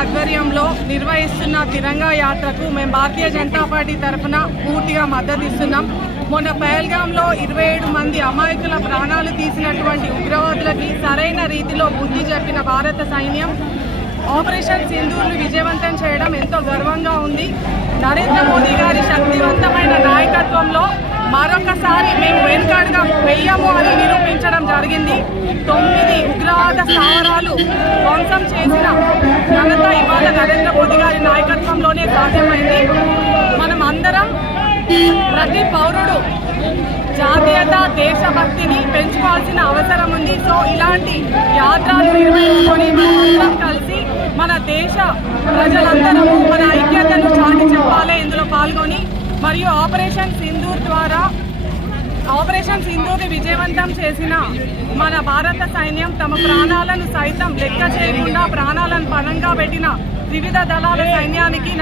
ఆధ్వర్యంలో నిర్వహిస్తున్న తిరంగా యాత్రకు మేము భారతీయ జనతా పార్టీ తరఫున పూర్తిగా మద్దతు ఇస్తున్నాం. మొన్న పహల్గాంలో 27 మంది అమాయకుల ప్రాణాలు తీసినటువంటి ఉగ్రవాదులకి సరైన రీతిలో బుద్ధి చెప్పిన భారత సైన్యం ఆపరేషన్ సింధూర్ను విజయవంతం చేయడం ఎంతో గర్వంగా ఉంది. నరేంద్ర మోదీ గారి శక్తివంతమైన నాయకత్వంలో మరొకసారి మేము వెనుకడుగా వెయ్యము అని నిరూపించడం జరిగింది. 9 ఉగ్రవాద స్థావరాలు ధ్వంసం చేసిన ఘనత ఇవాళ నరేంద్ర మోదీ గారి నాయకత్వంలోనే సాధ్యమైంది. మనం అందరం, ప్రతి పౌరుడు జాతీయత దేశభక్తిని పెంచుకోవాల్సిన అవసరం ఉంది. సో ఇలాంటి యాత్రలు నిర్వహించుకొని మనం కలిసి మన దేశ ప్రజలందరము మన ఐక్యతను చాటి చెప్పాలి, ఇందులో పాల్గొని. మరియు ఆపరేషన్ సింధూర్ని విజయవంతం చేసిన మన భారత సైన్యం తమ ప్రాణాలను సైతం లెక్క చేయకుండా ప్రాణాలను పణంగా పెట్టిన వివిధ దళాల సైన్యానికి